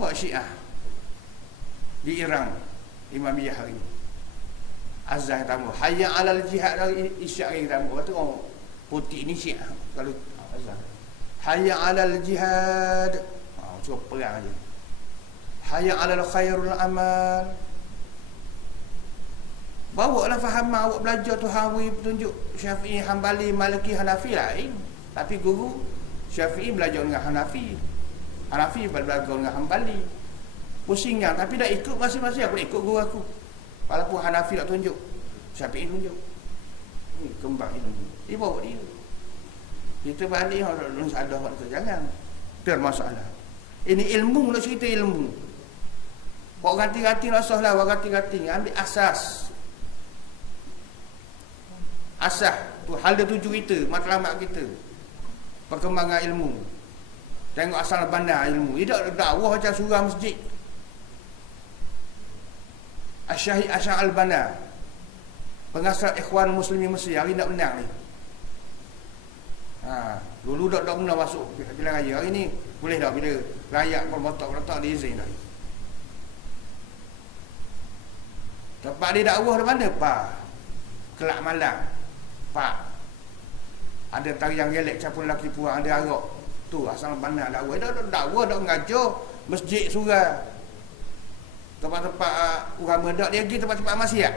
buat Syiah di Iran, Imamiyah hari ni. Azan tamu, hayya alal jihad dari isyak hari tamu. Kata orang putih ni Syiah kalau azan. Hayya alal jihad. Suruh perang aja. Hayya alal khairul amal. Bawa lah faham awak belajar tu Hawi petunjuk Syafi'i, Hambali, Maliki, Hanafi lain. Tapi guru Syafi'i belajar dengan Hanafi. Hanafi belajar dengan Hambali. Pusingan tapi dah ikut masing-masing. Aku ikut guru aku. Walaupun Hanafi tak tunjuk, Syafi'i tunjuk. Ni kembang ilmu. Dia bawa dia. Kita balik orang sadar waktu jangan termasalah. Ini ilmu nak cerita ilmu. Kau ganti-ganti nak solah, kau ganti-ganti ambil asas. Asas tu hal dia tuju kita, matlamat kita. Perkembangan ilmu. Tengok asal bandar ilmu. Tidak dakwah macam surah masjid. Asy-Syahid Asy'ar al-Bana, pengasas Ikhwan Muslimin Mesir, hari nak menang ni. Dulu tak pernah masuk pilihan raya. Hari ni boleh dah bila rakyat bermotok-motok diizin dah. Tempat dia dakwah di mana? Kelak Malang. Ada tarian gelek capun lelaki puang, ada arak. Tu asal bandar dakwah. Dakwah dak mengajar masjid surah. Tempat-tempat orang mendak dia pergi tempat-tempat maksiat.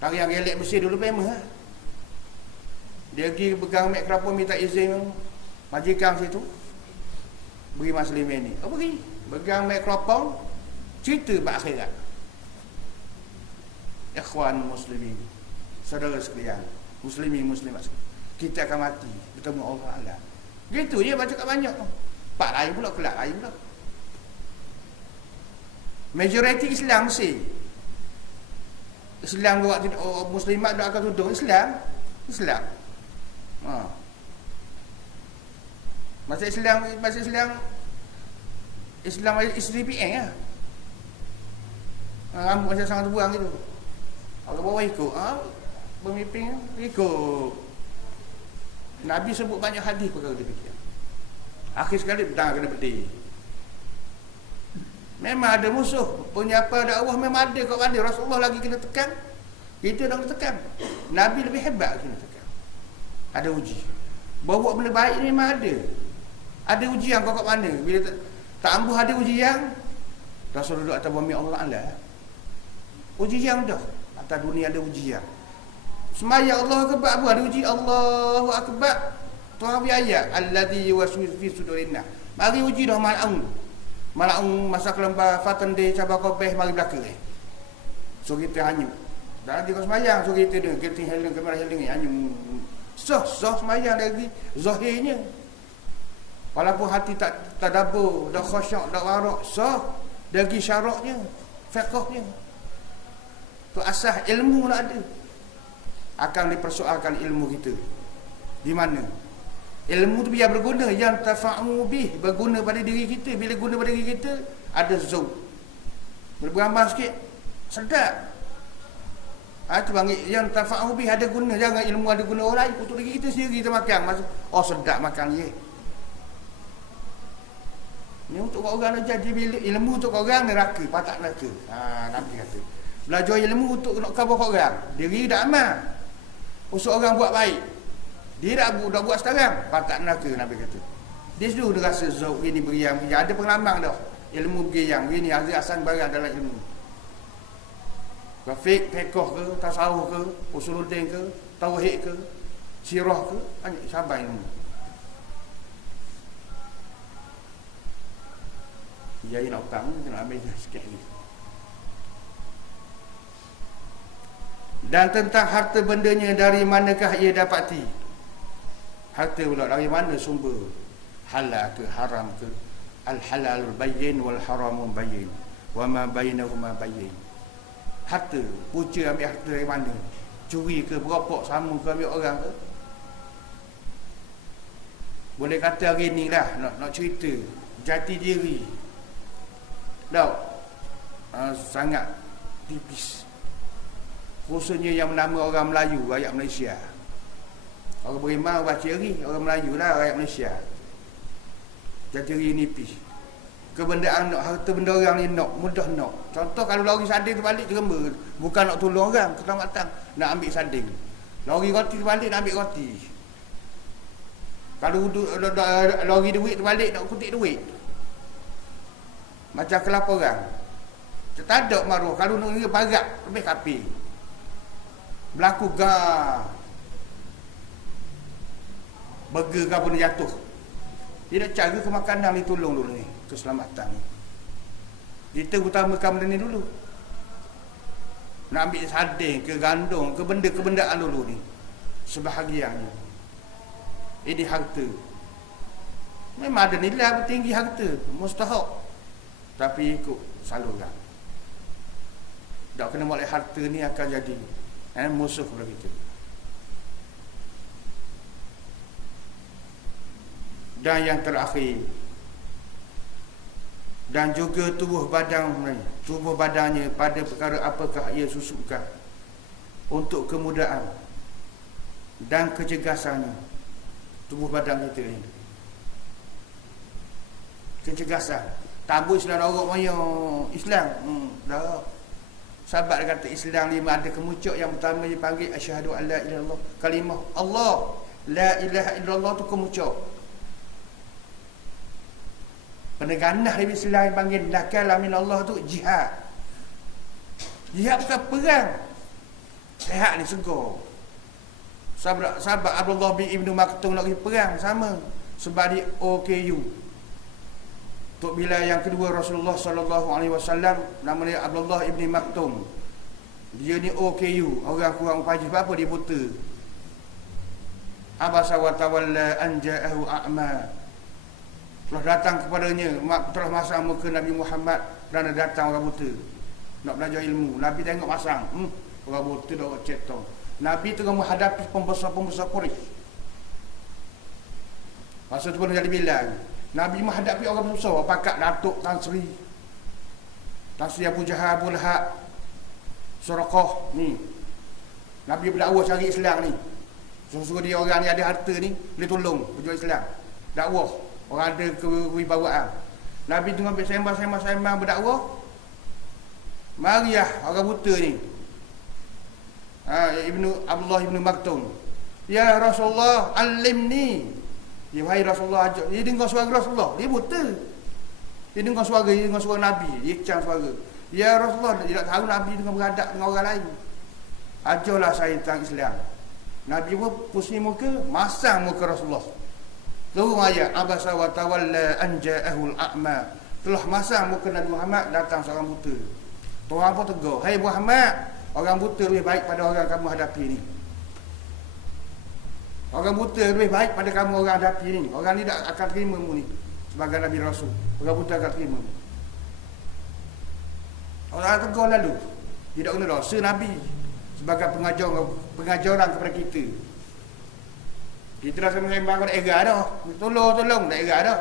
Tarian gelek Mesir dulu famous lah. Dia pergi pegang mic mikrofon minta izin majikan situ. Beri Muslim ni. Beri. Pegang mic mikrofon cerita bab akhirat. Ikhwan muslimin, saudara sekalian, muslimin muslimat, kita akan mati bertemu Allah Allah. Gitu je baca kat banyak tu. Pak lain pula, kelak lain pula. Majoriti Islam Mesir. Islam buat muslimat dak akan tudung Islam. Masa Islam isteri PN lah. Rambut macam sangat terbuang gitu. Kalau bawa ikut, pemimpin ikut. Nabi sebut banyak hadis perkara demikian. Akhir sekali petang kena pedih. Memang ada musuh. Penyapa dakwah memang ada kat mana. Rasulullah lagi kena tekan. Kita dah kena tekan. Nabi lebih hebat kena tekan. Ada uji. Bawa benda baik ni memang ada. Ada ujian kau kat mana. Bila tak ambuh ada ujian, Rasul duduk atas bumi Allah Allah. Ujian dah. Atas dunia ada ujian. Semaya Allah Akbar apa ada uji. Allahu Akbar. Tuhan ayat allazi yuwaswisu fi sudurinnas. Mari uji dah Mala'un masa kelembar fatan dia cabar kopeh mari belaka so kita hanyut dan nanti kau semayang so kita dia kita heling kamera heling hanyut soh semayang lagi zahirnya walaupun hati tak tadabbur dah khusyuk dah warak soh lagi syaraknya fiqhnya tu asas ilmu nak ada akan dipersoalkan ilmu kita di mana. Ilmu tu biar berguna, yang tafa'u bih, berguna pada diri kita. Bila guna pada diri kita, ada zauk. Bergambar sikit, sedap. Itu panggil yang tafa'u bih, ada guna. Jangan ilmu ada guna orang lain, untuk diri kita sendiri kita makan. Oh sedap makan ye. Ni untuk orang nak jadi ilmu untuk orang neraka, patak neraka. Nabi kata. Belajar ilmu untuk nak khabar orang. Diri dah aman. Usul orang buat baik. Dia dah buat sekarang, patak neraka Nabi kata. Dia sudah rasa zauk ini beriang. Ada pengalaman dah. Ilmu beriang. Ini asal barang adalah ilmu. Fiqh, fiqh ke, tasawuf ke, usuluddin ke, tauhid ke, sirah ke, banyak sabar ilmu. Jadi nak utang, kita nak ambil sikit ni. Dan tentang harta bendanya dari manakah ia dapati? Harta pula dari mana sumber? Halal ke haram ke? Al-halalul bayyin wal haramul bayyin. Wa ma bainahuma bayyin. Harta, punca ambil harta dari mana? Curi ke, beropok sama ke, ambil orang ke? Boleh kata hari ni lah nak cerita jati diri. Tahu? Sangat tipis. Khususnya yang menama orang Melayu, rakyat Malaysia. Orang beriman baca hari, orang Melayu lah rakyat Malaysia. Jati diri nipis. kebendaan nak harta benda orang ni nak mudah nak. Contoh kalau lori sanding terbalik terima, bukan nak tolong orang keselamatan, nak ambil sanding. Lori roti terbalik nak ambil roti. Kalau lori duit terbalik nak kutip duit. Macam kelapa orang. Tak ada maruah. Kalau nak barat lebih kapi. Berlaku gah. Burger ke apa ni jatuh. Dia nak cara ke makanan ni tolong dulu ni. Keselamatan ni. Kita utamakan benda ni dulu. Nak ambil sarding ke gandum ke benda-kebendaan dulu ni. Sebahagiannya. Ini harta. Memang ada nilai tinggi harta. Mustahak. Tapi ikut saluran. Tak kena molek harta ni akan jadi musuh kepada kita. Dan yang terakhir, dan juga tubuh badannya pada perkara apakah ia susupkan untuk kemudahan dan kecergasannya. Tubuh badan kita ni kecergasan. Tabu Islam orang maya Islam. Dah. Sahabat dia kata Islam ni ada kemuncak yang pertama dipanggil asyhadu an la ilaha illallah. Kalimah Allah la ilaha illallah tu kemuncak. Peneganah dari Islam yang panggil nakal min Allah tu jihad. Jihad bukan perang. Sehat ni segar. Sahabat Abdullah bin Ibn Maktum nak pergi perang sama sebab di OKU. Tok bila yang kedua Rasulullah sallallahu alaihi wasallam, nama dia Abdullah ibn Maktum. Dia ni OKU, orang kurang pajih. Apa dia buta? Abasa wa tawalla an ja'ahu a'ma. Telah datang kepadanya, telah masang muka Nabi Muhammad dan datang orang buta. Nak belajar ilmu. Nabi tengok masang, orang buta dah cetok. Nabi tengah menghadapi pembesar-pembesar Quraisy. Masa tu pun jadi bilang, Nabi menghadapi orang besar, pakat Datuk Tan Sri Abu Jahal, Abu Lahab, Suraqah ni. Nabi berdakwah cari Islam ni. Suruh dia orang ni ada harta ni, boleh tolong berjuang Islam. Dakwah, orang ada kewibawaan. Nabi tengah sembang berdakwah. Mariah orang buta ni. Abdullah ibnu Maktum. Ya Rasulullah, alimni. Ya wahai Rasulullah, ajak. Dia dengar suara Rasulullah, dia buta. Dia dengar suara Nabi, dia kecang suara. Ya Rasulullah, dia tak tahu Nabi dengan beradab dengan orang lain. Ajarlah saya tentang Islam. Nabi pun pusing muka, masang muka Rasulullah. Turun ayat abasa wa tawalla an ja'ahul a'ma. Telah masang muka Nabi Muhammad, datang seorang buta. Orang pun tegur, hai Muhammad, orang buta lebih baik pada orang kamu hadapi ni. Orang buta lebih baik pada kamu orang hadapi ni. Orang ni tak akan terima mu ni sebagai Nabi Rasul. Orang buta akan terima. Orang tegur lalu. Tidak kena dosa Nabi sebagai pengajaran kepada kita. Kita rasa sembang kat era dah. Tolong dak era dah.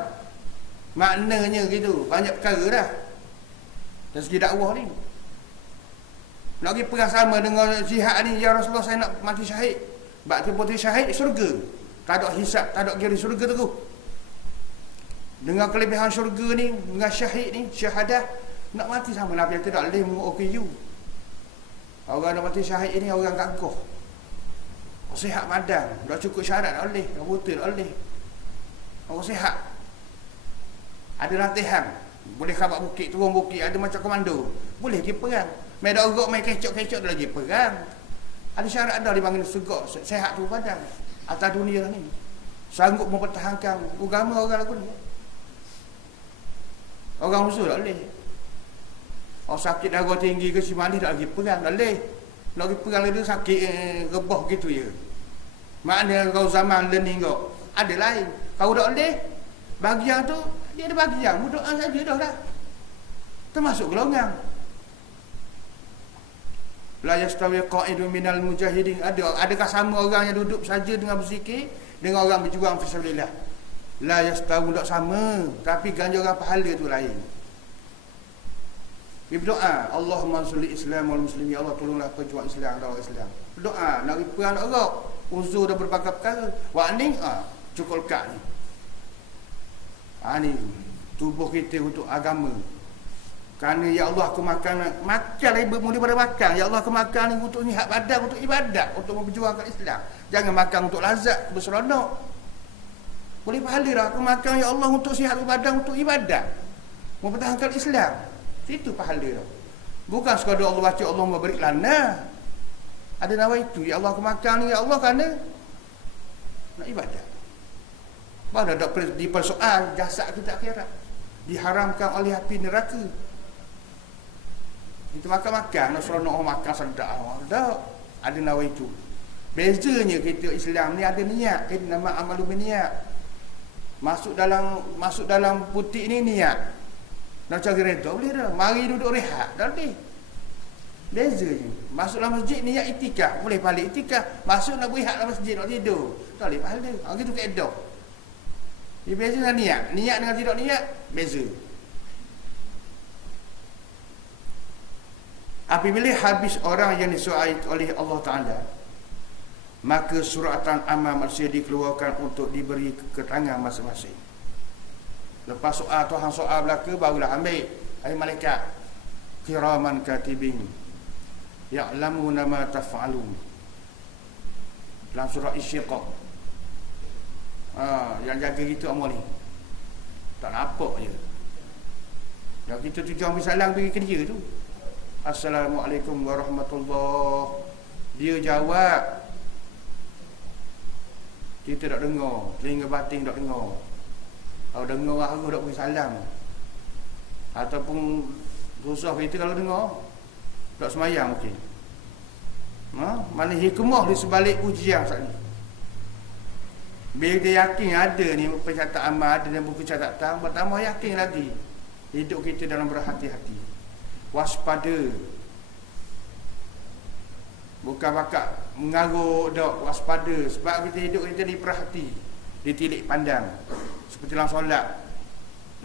Maknanya gitu, banyak perkara dah. Dari segi dakwah ni. Nak pergi perang sama dengan jihad ni, ya Rasulullah saya nak mati syahid. Bak tu mati syahid syurga. Tak ada hisab, tak ada kira syurga tu. Dengan kelebihan syurga ni, dengan syahid ni, syahadah, nak mati sama Nabi tu tak boleh OKU. Orang nak mati syahid ni orang gagah. Sihat badan, dah cukup syarat tak boleh, dah buta tak boleh. Orang sihat. Ada latihan, boleh kabak bukit, turun bukit, ada macam komando. Boleh pergi perang. Main dah orok, main kecok-kecok dah lagi perang. Ada syarat dah dipanggil segak, sehat tu badan. Atas dunia ni. Sanggup mempertahankan agama orang lagu ni. Orang musuh tak boleh. Orang sakit darah tinggi ke si mani tak lagi perang, tak boleh. Nak pergi perang dia sakit rebah gitu je. Maknanya kau zaman learning kau ada lain. Kau tak boleh. Bahagian tu dia ada bahagian, berdoa saja dah. Termasuk golongan. La yastawi qa'idun minal mujahidin. Adakah sama orang yang duduk saja dengan berzikir dengan orang berjuang fi sabilillah? La yastawi, tak sama, tapi ganjaran pahala tu lain. Berdoa, Allahumma salli Islam wal muslimin, ya Allah tolonglah pejuang Islam dan orang Islam. Berdoa nak perang nak gerak. Uzur dah berbagai perkara. Wa ni cukup lekat ni. Ni tubuh kita untuk agama. Kerana ya Allah aku makan lagi bermula pada makan. Ya Allah aku makan ni untuk ni hak badan, untuk ibadat, untuk memperjuangkan Islam. Jangan makan untuk lazat, berseronok. Boleh pahala dah aku makan ya Allah untuk sihat badan, untuk ibadat, mempertahankan Islam. Itu pahala dah. Bukan sekadar Allah baca Allah memberi lana. Ada nama itu, ya Allah aku makan ni ya Allah kerana nak ibadat. Mana ada dipersoal jasad kita akhirat. Diharamkan oleh api neraka. Kita makan-makan, nak seronok makan sedap. Ada nama itu. Bezanya kita Islam ni ada niat. Kita nama amalu niat. Masuk dalam putih ni niat. Nak cari reda boleh dah. Mari duduk rehat. Dah boleh. Bezanya. Masuk dalam masjid niat itikaf. Boleh balik itikaf. Masuk nak berehat dalam masjid nak tidur. Tak boleh pahala. Gitu keedah. Dia beza dengan niat. Niat dengan tidak niat beza. Apabila habis orang yang disuai oleh Allah Ta'ala, maka suratan amal manusia dikeluarkan untuk diberi ke tangan masing-masing. Lepas Tuhan soal belaka, barulah ambil. Hai malaikat kiraman katibin ya'lamuna ma taf'alun. Dalam surah Isyiqaq. Yang jaga kita amal ni. Tak nampak je. Dah kita tujuan salam pergi kerja tu. Assalamualaikum warahmatullahi. Dia jawab. Kita tak dengar. Telinga batin tak dengar. Kalau dengar aku tak beri salam. Ataupun susah kita kalau dengar. Tak semayang mungkin. Mana hikmah di sebalik ujian saat ni. Bila dia yakin ada ni pencatat amal, ada dalam buku catatan, bertambah yakin lagi. Hidup kita dalam berhati-hati. Waspada. Bukan bakat mengarut dak, waspada. Sebab kita hidup kita diperhati, ditilik pandang. Seperti dalam solat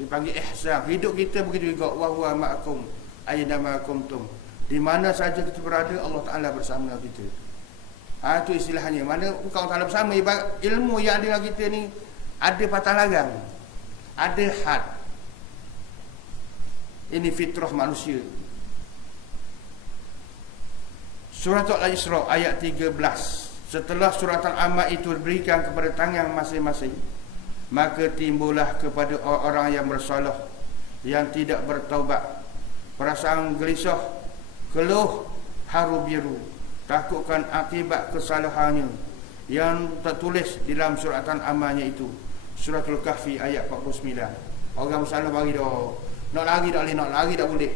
dipanggil ihsan. Hidup kita begitu juga. Wa huwa ma'akum aina ma kuntum. Di mana saja kita berada, Allah Taala bersama kita. Itu istilahnya. Mana bukan Allah Taala bersama, ilmu yang ada dalam kita ni ada patah larang, ada had. Ini fitrah manusia. Surah Al-Isra ayat 13. Setelah suratan amal itu diberikan kepada tangan masing-masing, maka timbullah kepada orang yang bersalah, yang tidak bertaubat, perasaan gelisah, keluh, haru biru, takutkan akibat kesalahannya yang tertulis di dalam suratan amalnya itu. Suratul Kahfi ayat 49. Orang bersalah bagi dah. Nak lari tak boleh, nak lari tak boleh.